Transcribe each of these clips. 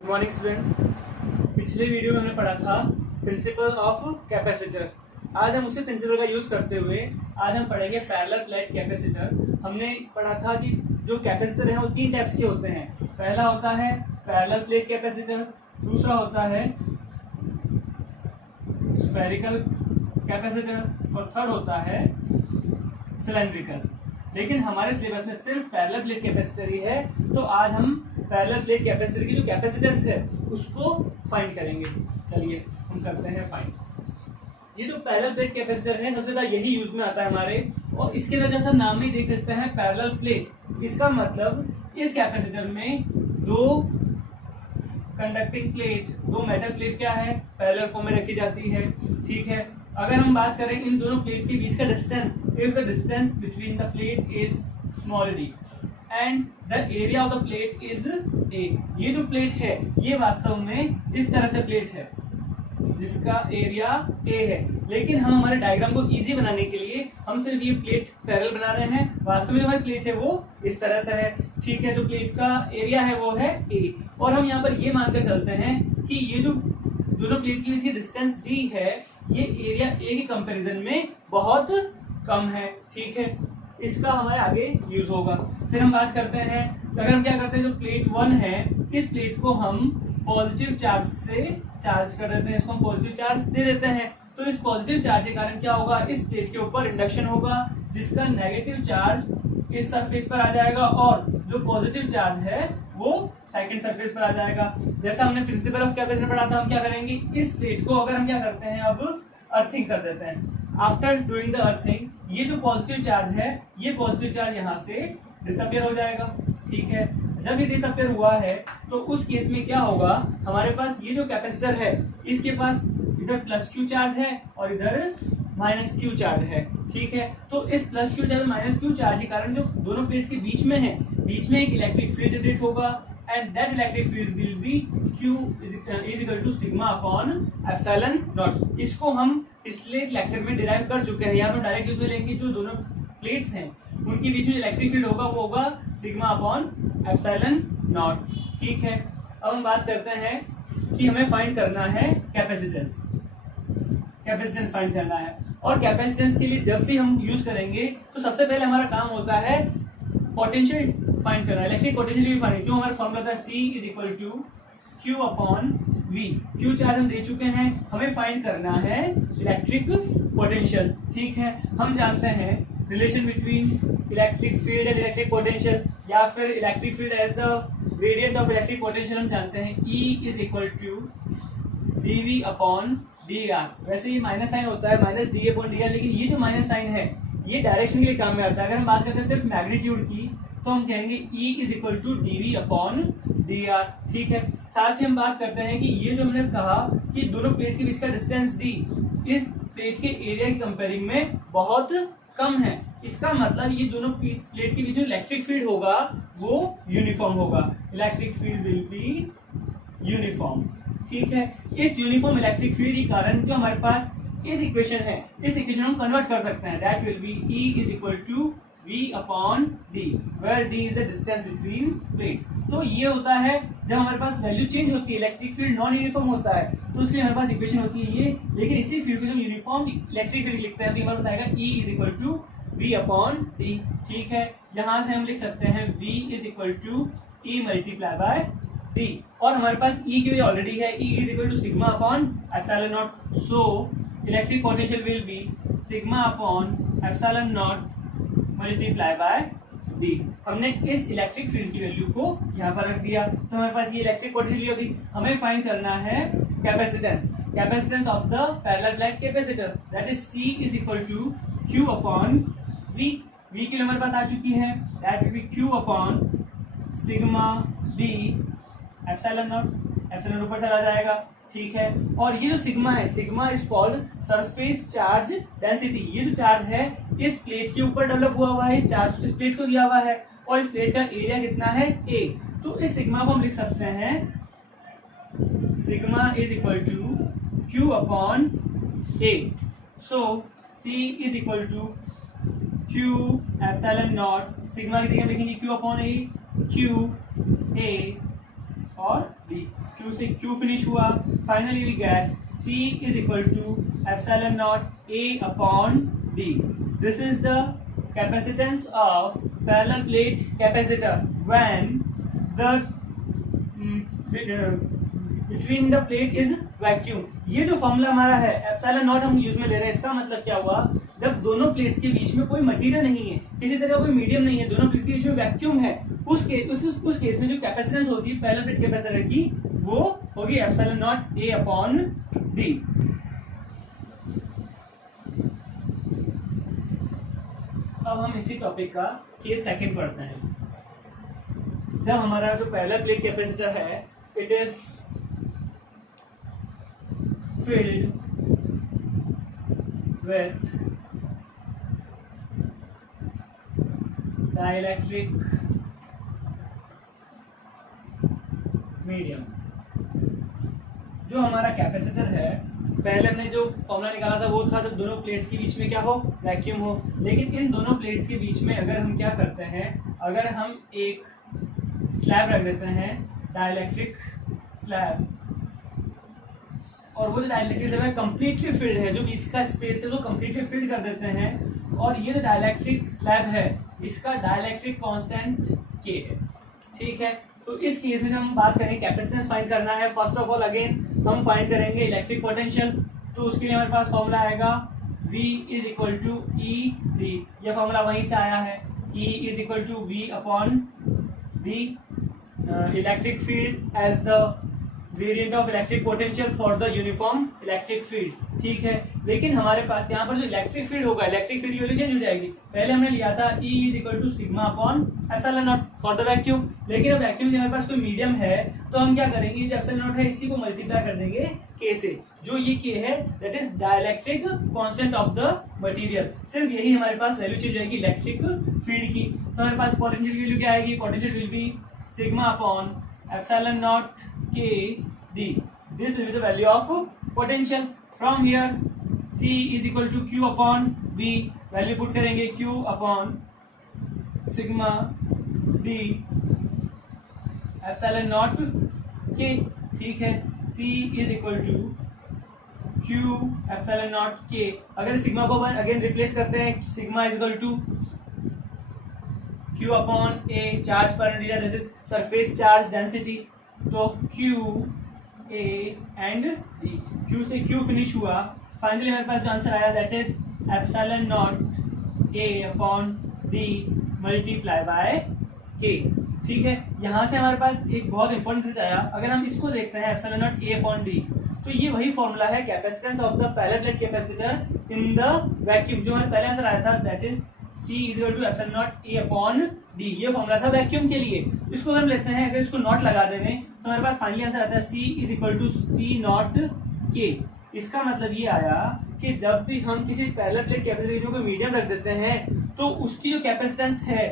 Good morning students. पिछले video में हमने पढ़ा था प्रिंसिपल ऑफ कैपेसिटर। आज हम उसी प्रिंसिपल का यूज करते हुए आज हम पढ़ेंगे पैरेलल प्लेट कैपेसिटर। हमने पढ़ा था कि जो कैपेसिटर है वो तीन टाइप्स के होते हैं। पहला होता है पैरेलल प्लेट कैपेसिटर, दूसरा होता है स्फेरिकल कैपेसिटर और थर्ड होता है सिलेंड्रिकल। लेकिन हमारे सिलेबस में सिर्फ पैरेलल प्लेट कैपेसिटर ही है, तो आज हम पैरेलल प्लेट कैपेसिटर की जो कैपेसिटेंस है उसको फाइंड करेंगे। चलिए हम करते हैं फाइंड। ये जो पैरेलल प्लेट कैपेसिटर है सबसे ज्यादा यही यूज में आता है हमारे, और इसके अंदर जैसा नाम ही देख सकते हैं पैरेलल प्लेट। इसका मतलब इस कैपेसिटर में दो कंडक्टिंग प्लेट, दो मेटल प्लेट क्या है, पैरेलल फॉर्म में रखी जाती है। ठीक है, अगर हम बात करें इन दोनों प्लेट के बीच का distance, if the distance between the plate is small d and the area of the plate is a, ये जो प्लेट है ये वास्तव में इस तरह से प्लेट है जिसका एरिया a है, लेकिन हम हमारे डायग्राम को इजी बनाने के लिए हम सिर्फ ये प्लेट पैरेलल बना रहे हैं। वास्तव में जो हमारी प्लेट है वो इस तरह से है। ठीक है, जो प्लेट का एरिया है वो है a, और हम यहाँ पर ये मानकर चलते हैं कि ये जो दोनों प्लेट के बीच की डिस्टेंस d है ये एरिया a के कंपैरिजन में बहुत कम है। ठीक है, इसका हमारे आगे यूज होगा। फिर हम बात करते हैं, अगर हम क्या करते हैं, जो प्लेट 1 है इस प्लेट को हम पॉजिटिव चार्ज से चार्ज कर देते हैं, इसको हम पॉजिटिव चार्ज दे देते हैं। तो इस पॉजिटिव चार्ज के कारण क्या होगा, इस प्लेट के ऊपर इंडक्शन होगा जिसका नेगेटिव चार्ज इस सरफेस पर आ जाएगा और जो पॉजिटिव चार्ज है वो सेकंड सरफेस पर आ जाएगा। जैसा हमने प्रिंसिपल ऑफ कैपेसिटर पढ़ा था, हम क्या करेंगे, इस प्लेट को अगर हम क्या करते हैं अब अर्थिंग कर देते हैं। आफ्टर डूइंग द अर्थिंग ये जो पॉजिटिव चार्ज है ये पॉजिटिव चार्ज यहाँ से डिसअपियर हो जाएगा। ठीक है, जब ये डिसअपियर हुआ है तो उस केस में क्या होगा, हमारे पास ये जो कैपेसिटर है इसके पास इधर प्लस क्यू चार्ज है और इधर माइनस क्यू चार्ज है। ठीक है, तो इस plus Q charge minus Q charge के कारण जो दोनों प्लेट्स के बीच में है, बीच में एक इलेक्ट्रिक फील्ड जनरेट होगा and that electric field will be Q is equal to sigma upon epsilon not. इसको हम पिछले लेक्चर में डिराइव कर चुके हैं, यहाँ पर डायरेक्ट यूज में लेंगे। जो दोनों प्लेट्स हैं उनके बीच में इलेक्ट्रिक फील्ड होगा वो होगा सिग्मा अपॉन एप्सिलॉन नॉट। ठीक है, अब हम बात करते हैं कि हमें फाइंड करना है कैपेसिटेंस। कैपेसिटेंस फाइंड करना है, और कैपेसिटेंस के लिए जब भी हम यूज करेंगे तो सबसे पहले हमारा काम होता है पोटेंशियल फाइंड करना है, इलेक्ट्रिक पोटेंशियल भी फाइंड। क्यों, हमारा फॉर्मूला था C is equal to Q upon V। Q charge हम दे चुके हैं, हमें फाइंड करना है इलेक्ट्रिक पोटेंशियल। ठीक है, हम जानते हैं relation between electric field and electric potential, या फिर electric field as the gradient of electric potential हम जानते हैं E is equal to dV upon dr। वैसे ये माइनस साइन होता है, माइनस d अपॉन dr, लेकिन ये जो माइनस साइन है ये डायरेक्शन के लिए काम में आता है। अगर हम बात करते हैं सिर्फ मैग्नीट्यूड की तो हम कहेंगे E is equal to dV upon dr। ठीक है, साथ ही हम बात करते हैं कि ये जो हमने कहा कि दोनों प्लेट्स के बीच का डिस्टेंस d इस प्लेट के एरिया की कंपेयरिंग में बहुत कम है। इसका मतलब ये दोनों प्लेट के बीच में इलेक्ट्रिक फील्ड होगा वो यूनिफॉर्म होगा, electric field will be uniform. ठीक है, इस यूनिफॉर्म इलेक्ट्रिक फील्ड के कारण जो हमारे पास इस इक्वेशन है, इस इक्वेशन हम कन्वर्ट कर सकते हैं, that will be E is equal to V upon D, where D is the distance between plates। तो ये होता है जब हमारे पास वैल्यू चेंज होती है, इलेक्ट्रिक फील्ड नॉन यूनिफॉर्म होता है, तो इसलिए हमारे पास इक्वेशन होती है ये। लेकिन इसी फील्ड को जब यूनिफॉर्म इलेक्ट्रिक फील्ड लिखते हैं तो हमारे पास आएगा E is equal to V upon D। ठीक है, यहाँ से हम लिख सकते हैं V is equal to E multiply by D, और हमारे पास E की वैल्यू ऑलरेडी है, E is equal to sigma upon epsilon nought. So electric potential will be sigma upon epsilon nought multiply by D। हमने इस electric field की value को यहाँ पर रख दिया, तो हमारे पास ये इलेक्ट्रिक पोटेंशियल होगी। हमें फाइंड करना है capacitance, capacitance of the parallel plate capacitor, that is C is equal to Q upon V। V की हमारे पास आ चुकी है, that will be Q upon sigma D epsilon nought. Epsilon ऊपर चला जाएगा। ठीक है, और ये जो सिग्मा है, sigma is called surface charge density. ये जो चार्ज है इस प्लेट के ऊपर डेवलप हुआ है, इस चार्ज इस प्लेट को दिया हुआ है, और इस प्लेट का एरिया कितना है A। तो इस सिग्मा को हम लिख सकते हैं sigma is equal to Q upon A। So C is equal to Q epsilon nought, sigma की जगह लिखेंगे Q upon A, Q A और D। Q से Q फिनिश हुआ, finally we get C is equal to epsilon not A upon D। This is the capacitance of parallel plate capacitor when the between the plate is vacuum. ये जो formula हमारा है epsilon not हम use में ले रहे हैं, इसका मतलब क्या हुआ, जब दोनों प्लेट्स के बीच में कोई मटेरियल नहीं है, किसी तरह कोई मीडियम नहीं है, दोनों प्लेट्स के बीच में वैक्यूम है, उस केस में जो कैपेसिटेंस होगी पैरेलल प्लेट कैपेसिटर की वो होगी epsilon not A upon D। अब हम इसी टॉपिक का केस सेकंड पढ़ते हैं। जब हमारा जो पैरेलल प्लेट कैपेसिटर है it is filled with dielectric medium। जो हमारा कैपेसिटर है, पहले हमने जो फॉर्मूला निकाला था वो था जब दोनों प्लेट्स के बीच में क्या हो, वैक्यूम हो। लेकिन इन दोनों प्लेट्स के बीच में अगर हम क्या करते हैं, अगर हम एक स्लैब रख देते हैं, डाइलेक्ट्रिक स्लैब, और वो जो डाइलेक्ट्रिक स्लैब है कंप्लीटली फिल्ड है, जो बीच का स्पेस है वो कंप्लीटली फिल्ड कर देते हैं, और ये जो डाइलेक्ट्रिक स्लैब है इसका डाइलेक्ट्रिक कांस्टेंट K है। ठीक है, तो इस केस में हम बात करें कैपेसिटेंस फाइंड करना है। फर्स्ट ऑफ ऑल अगेन हम फाइंड करेंगे इलेक्ट्रिक पोटेंशियल, तो उसके लिए हमारे पास फॉर्मूला आएगा V is equal to E D। ये फॉर्मूला वहीं से आया है, E is equal to V upon D, electric field as the gradient of electric potential for the uniform electric field. ठीक है, लेकिन हमारे पास यहाँ पर जो इलेक्ट्रिक फील्ड होगा, इलेक्ट्रिक फील्ड की वैल्यू चेंज हो जाएगी। पहले हमने लिया था E is equal to sigma upon epsilon nought for the vacuum, लेकिन अब वैक्यूम में हमारे पास कोई मीडियम है तो हम क्या करेंगे, जो एप्सिलॉन नॉट है इसी को मल्टीप्लाई कर देंगे K से। जो ये K है that is dielectric constant of the material. सिर्फ यही हमारे पास वैल्यू चेंज जाएगी इलेक्ट्रिक फील्ड की। तो हमारे पास पोटेंशियल वैल्यू क्या आएगी, potential will be sigma upon epsilon not K D। This will be the value of potential. From here C is equal to Q upon V, value put करेंगे Q upon sigma D epsilon not K। ठीक है, C is equal to Q epsilon not K। अगर sigma को again replace करते हैं, sigma is equal to Q upon A charge per metre, that is surface charge density, तो Q A and D। Q से Q finish हुआ, finally हमारे पास जो आंसर आया that is epsilon not A upon D multiply by K। ठीक है, यहाँ से हमारे पास एक बहुत इंपॉर्टेंट चीज आया, अगर हम इसको देखते हैं epsilon not A upon D, तो ये वही फॉर्मूला है capacitance of the parallel plate capacitor in the vacuum. जो हमारे पहले आंसर आया था that is C is equal to epsilon not A upon D। ये फॉर्मूला था वैक्यूम के लिए। इसको हम लेते हैं, अगर इसको नॉट लगा देंगे तो हमारे पास फाइनली आंसर आता है C is equal to C nought K। इसका मतलब ये आया कि जब भी हम किसी पैरेलल प्लेट कैपेसिटर को मीडियम रख देते हैं तो उसकी जो कैपेसिटेंस है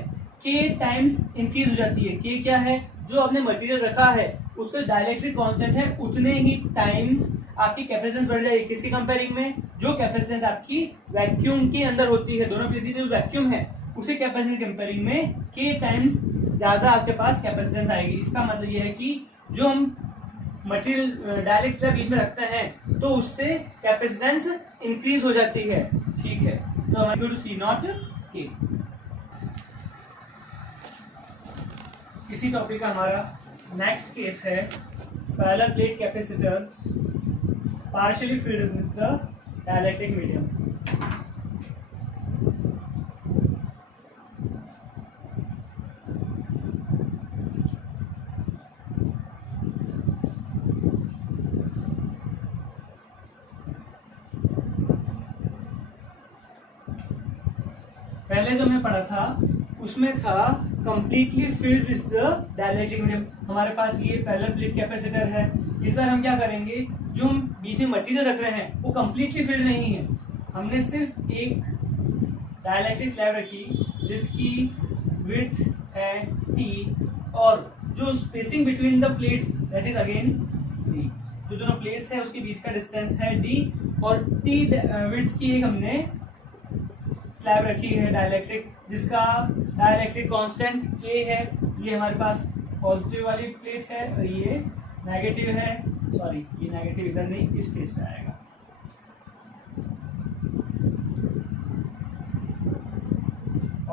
K टाइम्स इंक्रीज हो जाती है। K क्या है, जो आपने मटेरियल रखा है उसका डाइलेक्ट्रिक कांस्टेंट है, उतने ही टाइम्स आपकी कैपेसिटेंस बढ़ जाएगी। किसके कंपेयरिंग में, जो कैपेसिटेंस आपकी वैक्यूम के अंदर होती है, दोनों प्लेट्स में वैक्यूम है उसी कैपेसिटेंस कंपेयरिंग में K टाइम्स ज्यादा आपके पास कैपेसिटेंस आएगी। इसका मतलब ये है कि जो हम मटेरियल डायलेक्ट स्लैब बीच में रखते हैं तो उससे कैपेसिटेंस इंक्रीज हो जाती है। ठीक है, तो हमारे टू C नॉट K। इसी टॉपिक का हमारा नेक्स्ट केस है parallel plate capacitor partially filled with the dielectric medium। पहले जो मैं पढ़ा था उसमें था completely filled with the dielectric medium. हमारे पास ये पैरेलल प्लेट कैपेसिटर है। इस बार हम क्या करेंगे, जो हम बीच में मटेरियल रख रहे हैं वो कंप्लीटली फिल्ड नहीं है, हमने सिर्फ एक डाइलेक्ट्रिक स्लैब रखी जिसकी विड्थ है T और जो spacing between the plates that is again D। जो दोनों प्लेट्स है उसके बीच का डिस्टेंस है D और T विड्थ की एक हमने स्लैब रखी है डाइलेक्ट्रिक जिसका डाइलेक्ट्रिक कांस्टेंट K है। ये हमारे पास पॉजिटिव वाली प्लेट है और ये नेगेटिव है, सॉरी ये नेगेटिव इधर नहीं, इस फेस पे आएगा।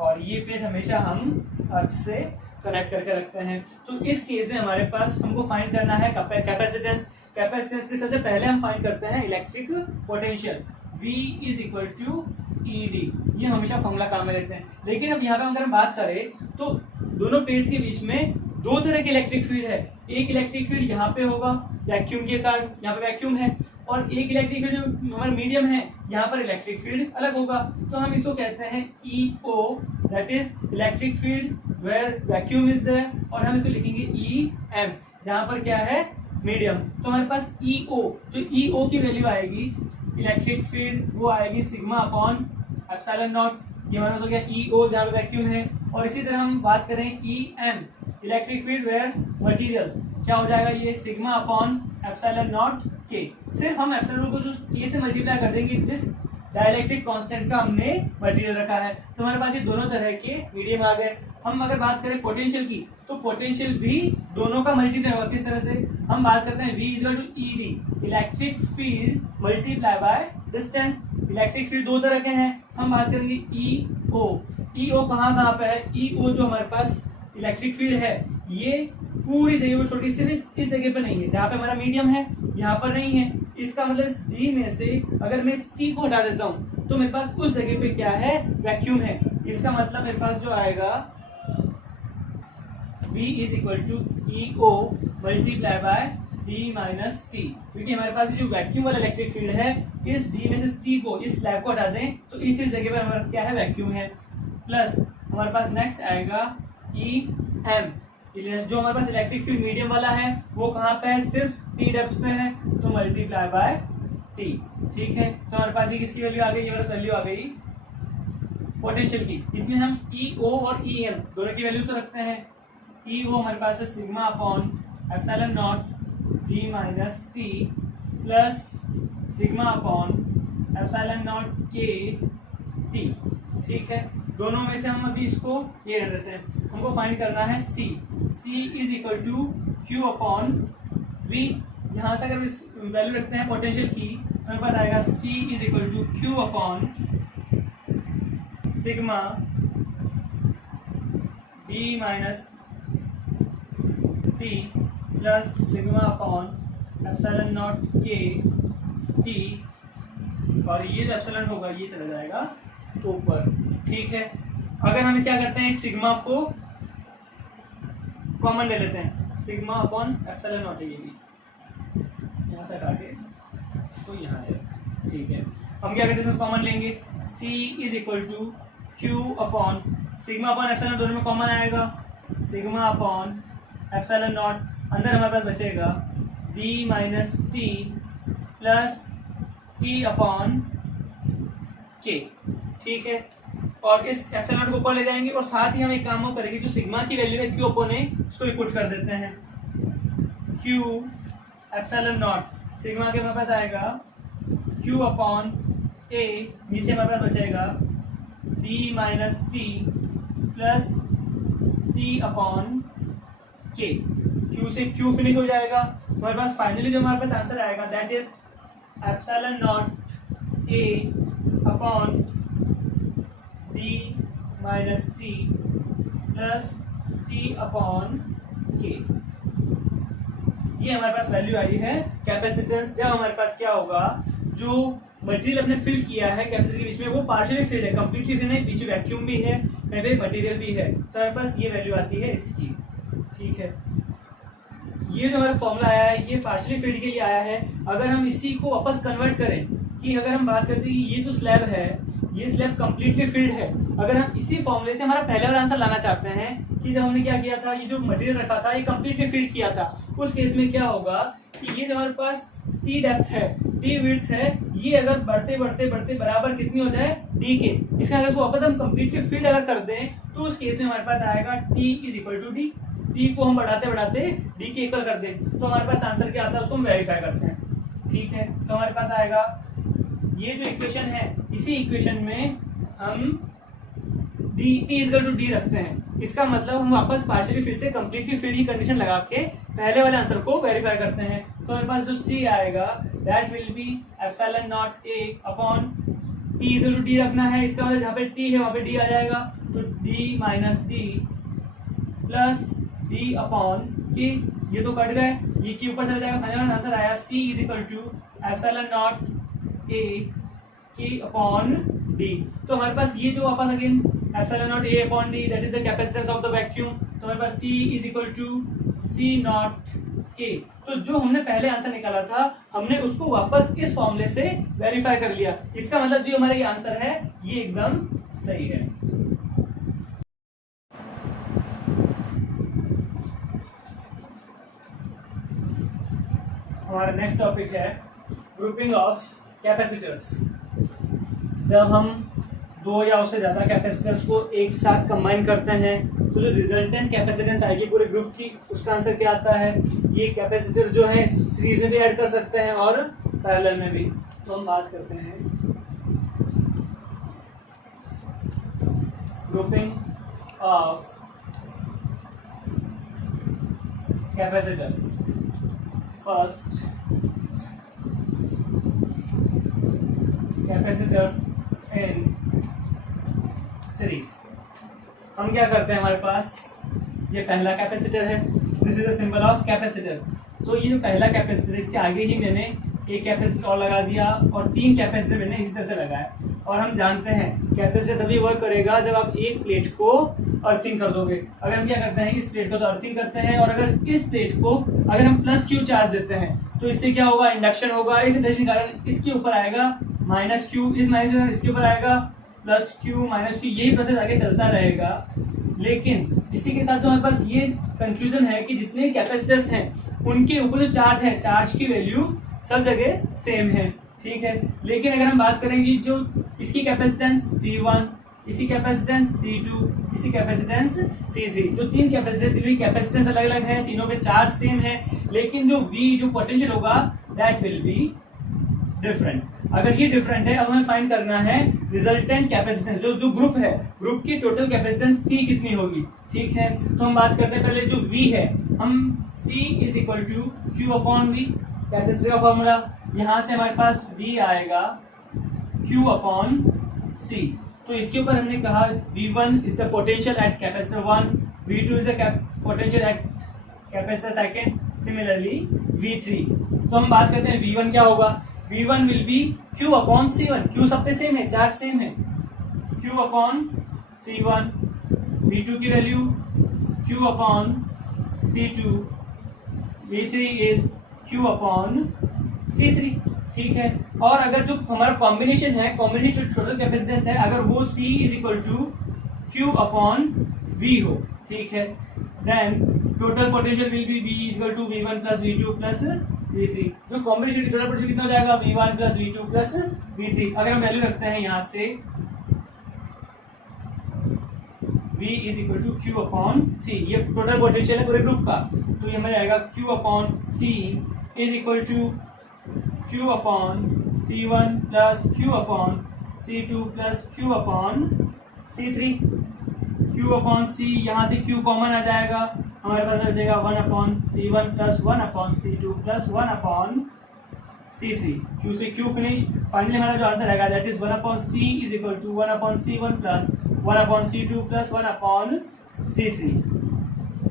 और ये प्लेट हमेशा हम अर्थ से कनेक्ट करके रखते हैं। तो इस केस में हमारे पास हमको फाइंड करना है कैपेसिटेंस। कैपेसिटेंस के सबसे पहले हम फाइंड करते हैं electric potential, V is equal to ED। ये हमेशा फॉर्मूला काम में लेते हैं। लेकिन अब यहाँ पे अगर हम बात करें तो दोनों प्लेट्स के बीच में दो तरह के इलेक्ट्रिक फील्ड है। एक इलेक्ट्रिक फील्ड यहाँ पे होगा वैक्यूम के कारण, यहाँ पे वैक्यूम है, और एक इलेक्ट्रिक फील्ड जो हमारा मीडियम है यहाँ पर इलेक्ट्रिक फील्ड अलग होगा। तो हम इसको कहते हैं EO, that is electric field where vacuum is there, और हम इसको लिखेंगे EM, यहाँ पर क्या है मीडियम। तो हमारे पास EO, जो EO की वैल्यू आएगी इलेक्ट्रिक फील्ड वो आएगी सिग्मा अपॉन एप्सिलॉन नॉट, ये हमारा हो गया EO जहाँ पे वैक्यूम है। और इसी तरह हम बात करें EM, electric field where material, क्या हो जाएगा ये sigma upon epsilon not K। सिर्फ हम एप्सिलॉन को जो K से मल्टीप्लाई कर देंगे जिस डाइलेक्ट्रिक कांस्टेंट का हमने मटेरियल रखा है। तो हमारे पास ये दोनों तरह के मीडियम आ गए। हम अगर बात करें पोटेंशियल की तो पोटेंशियल भी दोनों का मल्टीप्लाई होगा। किस तरह से हम बात करते हैं, V equal to ED, electric field multiply by distance. Electric field दो तरह के हैं, हम बात करेंगे EO कहाँ पे है, EO जो हमारे पास इलेक्ट्रिक फील्ड है ये पूरी जगह को छोड़ के सिर्फ इस जगह पे नहीं है जहाँ पे हमारा मीडियम है, यहाँ पर नहीं है। इसका मतलब इस D में से अगर मैं इस T को हटा देता हूँ तो मेरे पास उस जगह पे क्या है वैक्यूम है। इसका मतलब मेरे पास जो आएगा V is equal to EO multiply by D minus T, क्योंकि हमारे पास जो वैक्यूम वाला इलेक्ट्रिक फील्ड है इस D में से T को, इस स्लैब को हटा दें तो इस जगह पे हमारे पास क्या है वैक्यूम है। प्लस हमारे पास नेक्स्ट आएगा EM, जो हमारे पास इलेक्ट्रिक फील्ड मीडियम वाला है वो कहाँ पे है, सिर्फ T डेप्थ पे है, तो मल्टीप्लाई बाय T। ठीक है, तो हमारे पास ये किसकी वैल्यू आ गई, ये वाला वैल्यू आ गई पोटेंशियल की। इसमें हम EO और EM दोनों की वैल्यू से रखते हैं। EO हमारे पास है sigma upon epsilon not D minus T plus sigma upon epsilon not K T। ठीक है, दोनों में से हम अभी इसको ये कर देते हैं। हमको फाइंड करना है C is equal to Q upon V। यहाँ से अगर इस वैल्यू रखते हैं पोटेंशियल की तो हमारे पास आएगा C is equal to Q upon sigma B minus T plus sigma upon epsilon not K T, और ये जो एप्सिलॉन होगा ये चला जाएगा ऊपर। ठीक है, अगर हम क्या करते हैं इस सिग्मा को कॉमन ले लेते हैं, सिग्मा अपॉन एप्सिलॉन नॉट है, ये भी यहाँ से हटा के इसको यहाँ ले। ठीक है, हम क्या करते हैं कॉमन लेंगे, C is equal to Q upon sigma upon epsilon दोनों में कॉमन आएगा, सिग्मा अपॉन एप्सिलॉन नॉट, अंदर हमारे पास बचेगा B minus T plus T upon K। ठीक है, और इस एप्सिलॉन को ऊपर ले जाएंगे और साथ ही हम एक काम और करेंगे, जो सिग्मा की वैल्यू है Q अपॉन A उसको इक्वल कर देते हैं। Q एप्सिलॉन नॉट सिग्मा के हमारे पास आएगा Q अपॉन A, नीचे हमारे पास बचेगा B minus T plus T upon K। Q से Q फिनिश हो जाएगा, हमारे पास फाइनली जो हमारे पास आंसर आएगा that is epsilon not A upon B minus T plus T upon K। ये हमारे पास वैल्यू आई है कैपेसिटेंस। जब हमारे पास क्या होगा, जो मटेरियल अपने फिल किया है कैपेसिटर के बीच में वो पार्शियली फिल्ड है, कंप्लीटली फिल्ड नहीं, बीच वैक्यूम भी है, कहीं पे मटेरियल भी है, तो हमारे पास ये वैल्यू आती है इसकी। ठीक है, ये जो हमारा फॉर्मूला आया है ये पार्शियली फिल्ड के लिए आया है। अगर हम इसी को वापस कन्वर्ट करें कि अगर हम बात करते हैं कि ये जो स्लैब है ये स्लैब कंप्लीटली फिल्ड है, अगर हम इसी फॉर्मूले से हमारा पहले वाला आंसर लाना चाहते हैं कि जब हमने क्या किया था, ये जो मटेरियल रखा था ये कंप्लीटली फिल्ड किया था, उस केस में क्या होगा कि ये जो हमारे पास T डेप्थ है, T विड्थ है, ये अगर बढ़ते बढ़ते बढ़ते बराबर कितनी हो जाए D के, इसका अगर वापस हम कंप्लीटली फिल्ड अगर कर दें तो उस केस में हमारे पास आएगा T is equal to D। T को हम बढ़ाते बढ़ाते D के इक्वल कर दें तो हमारे पास आंसर क्या आता है, उसको हम वेरीफाई करते हैं। ठीक है, तो हमारे पास आएगा ये जो इक्वेशन है, इसी इक्वेशन में हम D T equal to D रखते हैं, इसका मतलब हम वापस पार्शियली फिर से कंप्लीटली फिर ही कंडीशन लगा के पहले वाले आंसर को वेरीफाई करते हैं। तो हमारे पास जो सी आएगा that will be epsilon not A upon T equal to D रखना है, इसका मतलब जहाँ पे टी है वहां पे डी आ जाएगा, तो D minus D plus D upon की, ये तो कट गए, ये के ऊपर चला जाएगा, फाइनल आंसर आया C is equal to epsilon not A K upon D. तो हमारे पास ये जो वापस again epsilon not A upon D that is the capacitance of the vacuum, तो हमारे पास C is equal to C naught K. तो जो हमने पहले आंसर निकाला था हमने उसको वापस इस फॉर्मूले से वेरीफाई कर लिया, इसका मतलब जो हमारा ये आंसर है ये एकदम सही है। हमारा नेक्स्ट टॉपिक है ग्रुपिंग ऑफ कैपेसिटर्स। जब हम दो या उससे ज्यादा कैपेसिटर्स को एक साथ कंबाइन करते हैं तो जो रिजल्टेंट कैपेसिटेंस आएगी पूरे ग्रुप की, उसका आंसर क्या आता है। ये कैपेसिटर जो है सीरीज में भी ऐड कर सकते हैं और पैरेलल में भी। तो हम बात करते हैं grouping of capacitors. First, capacitors in series. हम क्या करते हैं, हमारे पास ये पहला कैपेसिटर है, this is the symbol of capacitor. तो ये जो पहला कैपेसिटर, इसके आगे ही मैंने एक कैपेसिटर और लगा दिया और तीन कैपेसिटर मैंने इसी तरह से लगाया। और हम जानते हैं कैपेसिटर तभी वर्क करेगा जब आप एक प्लेट को अर्थिंग कर दोगे। अगर हम क्या करते हैं, इस प्लेट को तो अर्थिंग करते हैं, और अगर इस प्लेट को अगर हम प्लस क्यू चार्ज देते हैं तो इससे क्या होगा, इंडक्शन होगा। इस इंडक्शन के कारण इसके ऊपर आएगा माइनस क्यू, इस माइनस इसके ऊपर आएगा प्लस क्यू माइनस क्यू, यही प्रोसेस आगे चलता रहेगा। लेकिन इसी के साथ जो हमारे पास ये कंक्लूजन है कि जितने कैपेसिटर्स हैं उनके ऊपर जो चार्ज है, चार्ज की वैल्यू सब जगह सेम है, ठीक है। लेकिन अगर हम बात करेंगे जो इसकी कैपेसिटेंस C1, इसी कैपेसिटेंस C2, इसी कैपेसिटेंस C3, जो तीन कैपेसिटर कैपेसिटेंस अलग अलग है, तीनों पे चार्ज सेम है, लेकिन जो V जो पोटेंशियल होगा दैट विल बी डिफरेंट। अगर ये डिफरेंट है, अब हमें फाइंड करना है रिजल्टेंट कैपेसिटेंस, जो ग्रुप है, ग्रुप की टोटल कैपेसिटेंस C कितनी होगी, ठीक है। तो हम बात करते हैं पहले जो V है, हम C is equal to Q upon V, capacitor का फॉर्मूला। यहां से हमारे पास V आएगा Q अपॉन C। तो इसके ऊपर हमने कहा V1 is the potential at capacitor 1, V2 is the potential at capacitor second, similarly V3। तो हम बात करते हैं V1 क्या होगा, V1 will be Q upon C1, Q सब पे सेम है, चार्ज सेम है, Q अपॉन C1। V2 की value Q upon C2, V3 is Q upon C3, ठीक है। और अगर जो हमारा कॉम्बिनेशन है, कॉम्बिनेशन जो टोटल कैपेसिटेंस है, अगर वो C is equal to Q upon V हो, ठीक है, then total potential will be V is equal to V1 plus V2 plus V3। जो कॉम्बिनेशन टोटल पोटेंशियल कितना हो जाएगा, V1 plus V2 plus V3। अगर हम वैल्यू रखते हैं यहाँ से V is equal to Q upon C, ये टोटल पोटेंशियल है पूरे ग्रुप का, तो ये हमें आएगा Q upon C is equal to Q upon C1 plus Q upon C2 plus Q upon C3। Q upon C, यहाँ से Q कॉमन आ जाएगा, हमारे पास आ जाएगा 1 upon C1 plus 1 upon C2 plus 1 upon C3। Q से Q finish, finally हमारा जो आंसर आएगा that is 1 upon C is equal to 1 upon C1 plus 1 upon C2 plus 1 upon C3।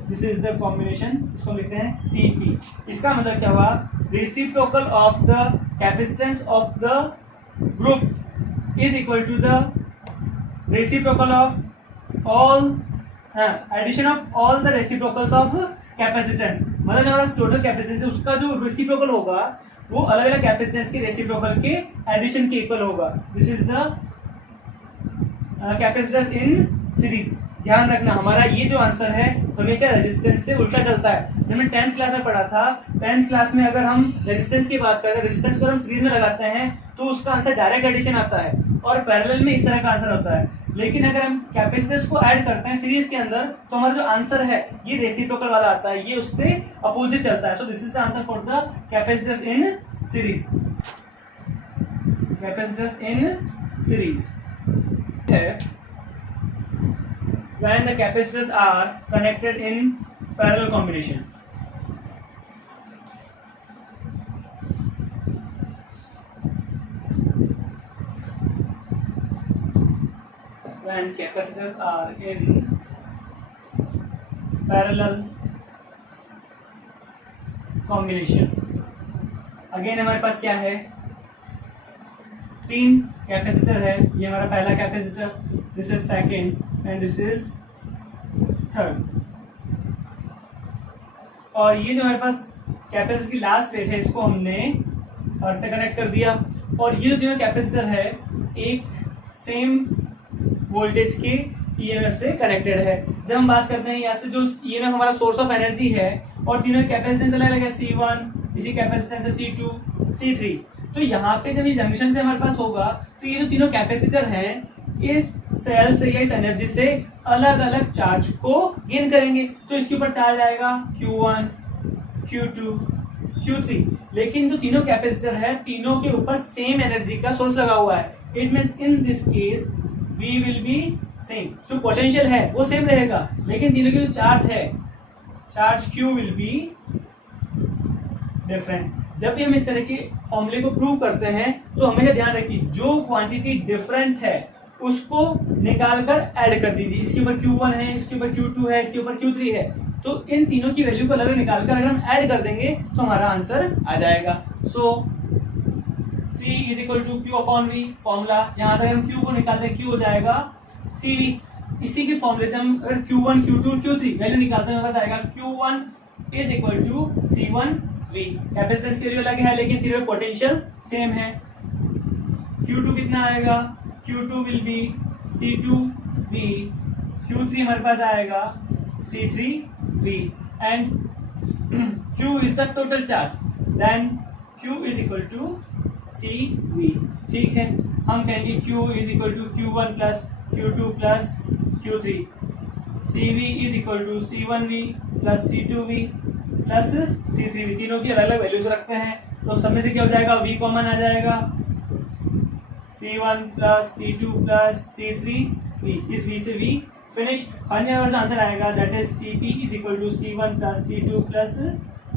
This is the combination, इसको लिखते हैं CP। इसका मतलब क्या हुआ, reciprocal of the capacitance of the group is equal to the reciprocal of all addition of all the reciprocals of capacitance. मतलब हमारा total capacitance उसका जो रेसिप्रोकल होगा वो अलग अलग कैपेसिटेंस के रेसिप्रोकल के एडिशन के इक्वल होगा। This is the capacitor in series. ध्यान रखना हमारा ये जो आंसर है हमेशा रेजिस्टेंस से उल्टा चलता है। जब मैं 10th क्लास में पढ़ा था, 10th क्लास में अगर हम रेजिस्टेंस की बात करें, रेजिस्टेंस को हम सीरीज में लगाते हैं तो उसका आंसर डायरेक्ट एडिशन आता है और पैरेलल में इस तरह का आंसर होता है। लेकिन अगर हम कैपेसिटर्स को ऐड करते हैं सीरीज के अंदर तो हमारा जो आंसर है ये रेसिप्रोकल वाला आता है, ये उससे अपोजिट चलता है। So this is the answer for the capacitors in series. Capacitors in series है when the capacitors are connected in parallel combination. When capacitors are in parallel combination. Again हमारे पास क्या है, 3 कैपेसिटर है. ये हमारा पहला capacitor, this is second and this is third. और ये जो हमारे पास कैपेसिटर की लास्ट प्लेट है, इसको हमने अर्थ से कनेक्ट कर दिया. और ये जो तीनों कैपेसिटर है एक सेम वोल्टेज के ईएमएफ से कनेक्टेड है. जब हम बात करते हैं यहाँ से जो ईएमएफ हमारा सोर्स ऑफ एनर्जी है और तीनों कैपेसिटेंस अलग अलग है, C1, इसी कैपेसिटेंस है C2, C3. तो यहाँ पे जब ये जंक्शन से हमारे पास होगा तो ये जो तीनों कैपेसिटर हैं इस सेल से या इस एनर्जी से अलग अलग चार्ज को गेन करेंगे. तो इसके ऊपर चार्ज आएगा Q1, Q2, Q3. लेकिन जो तीनों कैपेसिटर है तीनों के ऊपर सेम एनर्जी का सोर्स लगा हुआ है. It means in this case V will be same. जो पोटेंशियल है वो सेम रहेगा, लेकिन तीनों की जो चार्ज है, charge Q will be different. जब भी हम इस तरह के फॉर्मूले को प्रूव करते हैं तो हमेशा ध्यान रखिए जो क्वांटिटी डिफरेंट है उसको निकाल कर ऐड कर दीजिए. इसके ऊपर Q1 है, इसके ऊपर Q2 है, इसके ऊपर Q3 है. तो इन तीनों की वैल्यू को अलग निकाल कर अगर हम ऐड कर देंगे तो हमारा आंसर आ जाएगा. So C is equal to Q upon V formula. यहाँ से हम Q को निकालते हैं, Q हो जाएगा CV. इसी के फॉर्मूले से हम अगर Q1, Q2 और Q3 वैल्यू निकालते हैं हमारे पास आएगा Q1 is equal to C1V. Capacitance की वैल्यू अलग है लेकिन तीनों पोटेंशियल सेम है. Q2 कितना आएगा, Q2 will be C2V. Q3 हमारे पास आएगा C3V and Q is the total charge, then Q is equal to CV. ठीक है, हम कहेंगे Q is equal to Q1 plus Q2 plus Q3. CV is equal to C1V plus C2V plus C3V. तीनों की अलग अलग values रखते हैं तो सब में से क्या हो जाएगा, V कॉमन आ जाएगा, C1 plus C2 plus C3V. इस V से V फिनिश. फाइनल आंसर आएगा that is CP is equal to C1 plus C2 plus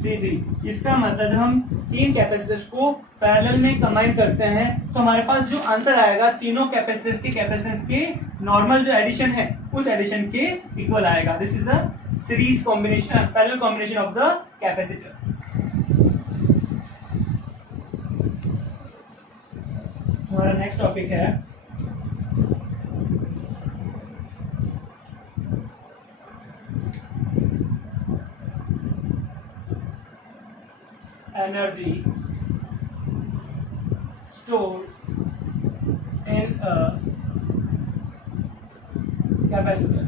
C3. इसका मतलब जब हम 3 कैपेसिटर्स को पैरेलल में कंबाइन करते हैं तो हमारे पास जो आंसर आएगा तीनों कैपेसिटर्स के कैपेसिटेंस के नॉर्मल जो एडिशन है उस एडिशन के इक्वल आएगा. This is the series combination, parallel combination of the capacitor. हमारा नेक्स्ट टॉपिक है energy stored in a capacitor.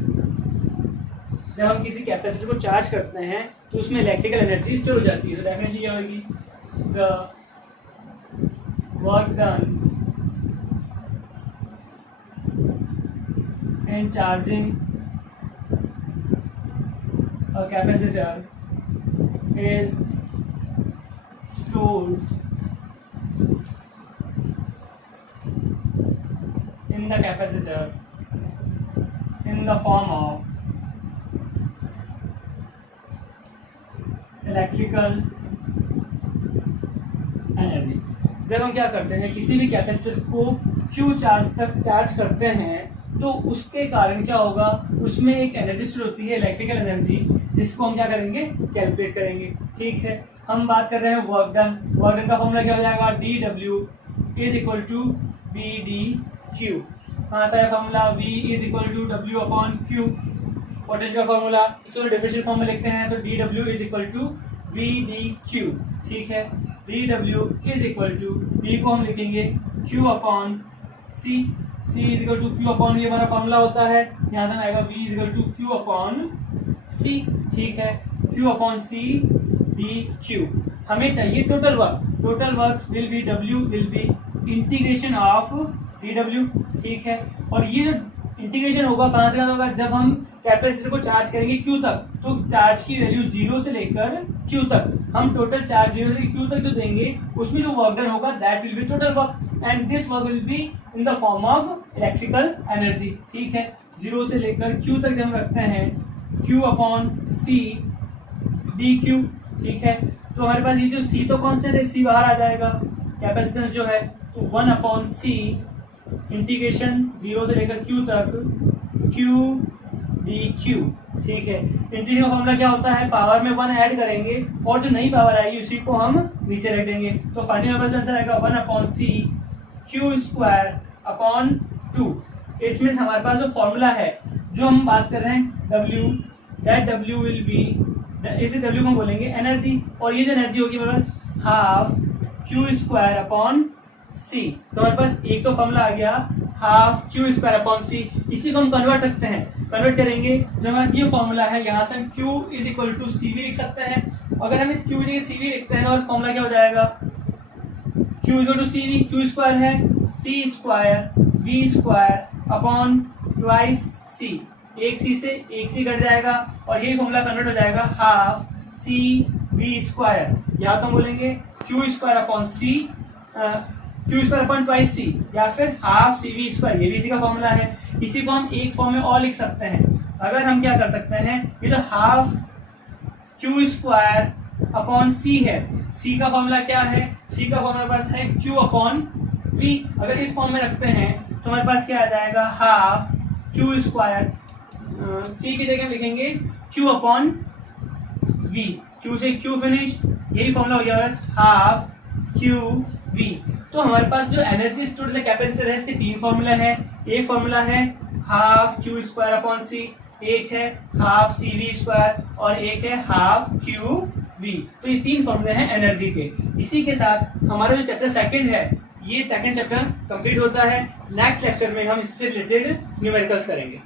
जब हम किसी कैपेसिटर को चार्ज करते हैं तो उसमें इलेक्ट्रिकल एनर्जी स्टोर हो जाती है. तो डेफिनेशन क्या होगी, the work done in charging a capacitor is stored in the capacitor in the form of electrical energy. जब हम क्या करते हैं किसी भी कैपेसिटर को Q चार्ज तक चार्ज करते हैं तो उसके कारण क्या होगा, उसमें एक एनर्जी स्टोर होती है इलेक्ट्रिकल एनर्जी, जिसको हम क्या करेंगे, कैलकुलेट करेंगे. ठीक है, हम बात कर रहे हैं वर्क डन. वर्क डन का फॉर्मूला क्या हो जाएगा, DW is equal to VDQ. कहाँ से है formula, V is equal to W upon Q. Potential का फॉर्मूला, इसको डिफरेंशियल फॉर्म में लिखते हैं तो DW is equal to VDQ. ठीक है, DW is equal to V को हम लिखेंगे Q upon C. C is equal to Q upon ये हमारा फॉर्मूला होता है. यहाँ से आएगा V is equal to Q upon C. ठीक है, Q अपॉन C DQ. हमें चाहिए total work. Total work will be W will be integration of DW. ठीक है, और ये जो इंटीग्रेशन होगा कहाँ से होगा, जब हम कैपेसिटर को चार्ज करेंगे Q तक तो चार्ज की वैल्यू 0 से लेकर Q तक हम टोटल चार्ज 0 से Q तक जो देंगे उसमें जो वर्क डन होगा that will B total work and this work will be in the form of electrical energy. ठीक है, जीरो से लेकर क्यू तक हम रखते हैं Q upon C D Q, ठीक है। तो हमारे पास ये जो सी तो कांस्टेंट है, सी बाहर आ जाएगा, कैपेसिटेंस जो है तो 1 अपॉन सी इंटीग्रेशन जीरो से लेकर क्यू तक क्यू डी क्यू, ठीक है। इंटीग्रेशन का फॉर्मूला क्या होता है, पावर में 1 ऐड करेंगे और जो नई पावर आएगी उसी को हम नीचे रख देंगे। तो फाइनल हमारे पास आंसर आएगा 1 upon C Q square upon 2। It means हमारे पास जो फॉर्मूला है जो हम बात कर रहे हैं W, that W will B, इसे W को हम बोलेंगे एनर्जी, और ये जो एनर्जी होगी हमारे पास हाफ क्यू स्क्वायर अपॉन सी। तो हमारे पास एक तो फॉर्मूला आ गया हाफ क्यू स्क्वायर अपॉन सी, इसी को हम कन्वर्ट सकते हैं, कन्वर्ट करेंगे जो हमारे पास ये फॉर्मूला है यहाँ से हम Q इज इक्वल टू सी भी लिख सकते हैं। अगर हम इस Q की सी भी लिखते हैं तो फॉर्मूला क्या हो जाएगा, Q equal to C V, Q square है C square V square upon twice C, एक सी से एक सी कट जाएगा और यही फॉर्मूला कन्वर्ट हो जाएगा हाफ सी वी स्क्वायर, यहाँ तो हम बोलेंगे Q square upon C, Q square upon twice C, या फिर हाफ सी वी स्क्वायर, ये भी इसी का फॉर्मूला है। इसी को हम एक फॉर्म में और लिख सकते हैं। अगर हम क्या कर सकते हैं, ये जो हाफ क्यू स्क्वायर अपॉन सी है, सी का फॉर्मूला क्या है, सी का फॉर्मूला पास है क्यू अपॉन वी। अगर इस फॉर्म में रखते हैं तो हमारे पास क्या आ जाएगा हाफ क्यू स्क्वायर, सी की जगह लिखेंगे क्यू अपॉन वी, क्यू से क्यू फिनिश, यही फॉर्मूला हो गया हाफ क्यू वी। तो हमारे पास जो energy stored in the capacitor है इसके तीन फॉर्मूला है, एक फॉर्मूला है हाफ क्यू स्क्वायर अपॉन सी, एक है हाफ सी वी स्क्वायर और एक है हाफ क्यू वी। तो ये तीन फॉर्मूले हैं एनर्जी के। इसी के साथ हमारा जो चैप्टर सेकंड है, ये सेकंड चैप्टर कंप्लीट होता है। नेक्स्ट लेक्चर में हम इससे रिलेटेड न्यूमेरिकल्स करेंगे।